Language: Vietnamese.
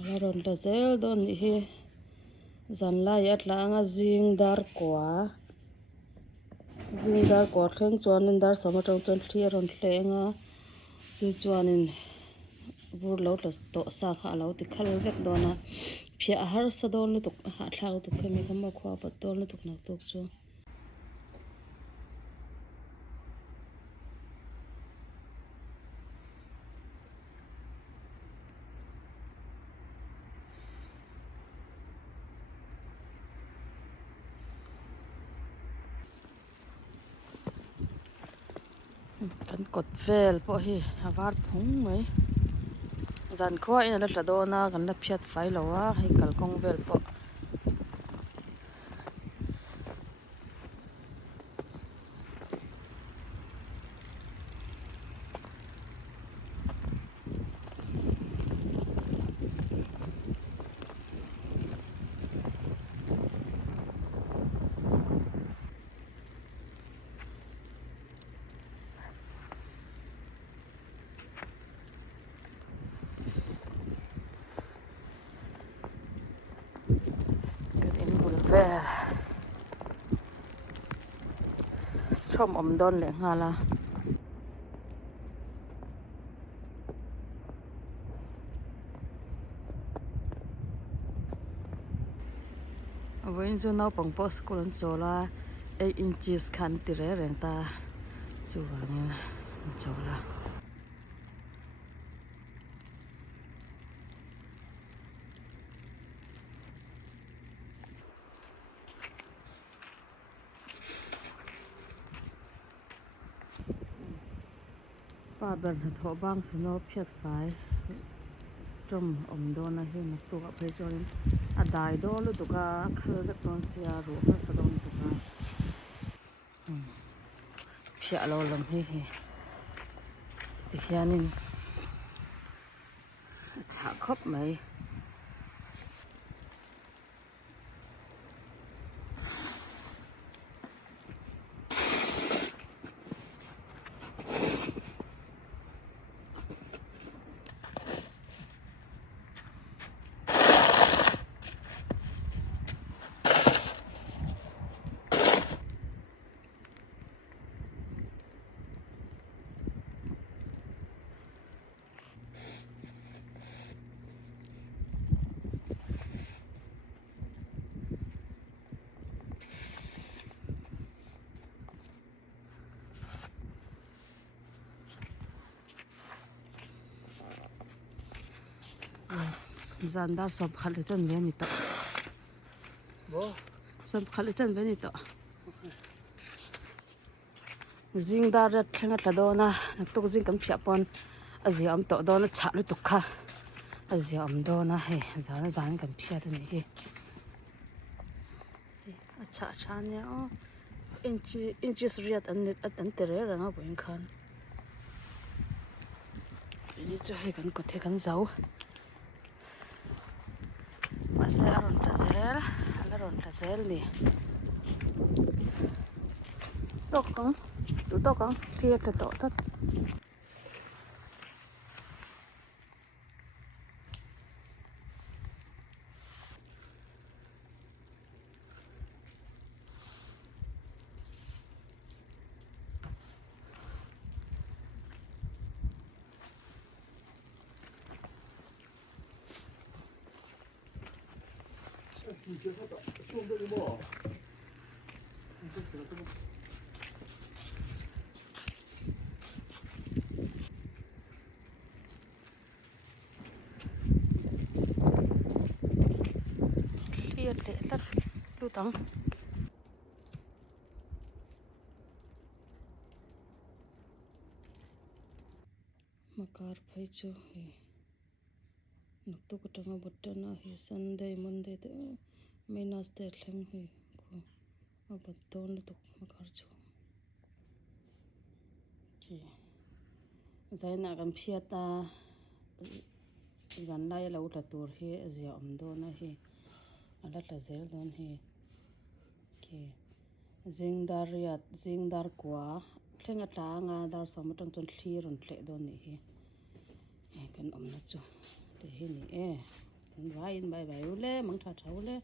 ala ron la zel don ni hi zan lai atla anga zingdar kwa thleng chuanin dar sama tang chuan thli a ron thlenga chu chuanin bur lo tla to sa kha lo ti khal vek dona phia har sa don ni tuk ha thlau tu khami kama khwa pat tol ni tuk nak tuk chu kan kot vel po hi avar phung mai zan khwa in la tla dona kan la phiat fai lowa hi kalkong vel po kan in bul vel strom om don le ngala When you now pang po school and sola 8 inches kan tire renta chuwang chola pa ber na tho bang sino phiat fai strom om dona hi na tu a phei chorin a dai do lu tuka khal vek ton sia ro na sa don tuka phia lo lam hi ti hianin cha khop mai zandar sob khali chan ve ni to bo sob khali chan ve ni to zingdar rat thlenga tla dona tuk jing kam phia pon aziam to dona cha lu tukha aziam dona he zana zan kam phia ta ni hi acha chania o inches riat an tere ranga boin khan ni chu he kan ko the kan zau masa aron ta zel ni tokang tu tokang kia ta to tat kia te tat lu tang makar phai chu he nak tu kutanga butana hi Sunday Monday te mainas te thleng hi ko abat ton lu tuk makar chu ki zaina kan phiata zan lai lo la tur hi azia om do na hi ala tla zel don hi ki zingdar kwa thlenga tlanga dar samatang chon thlir on tle don ni hi kan om na chu te hi ni vai in bai bai ule mang tha thau le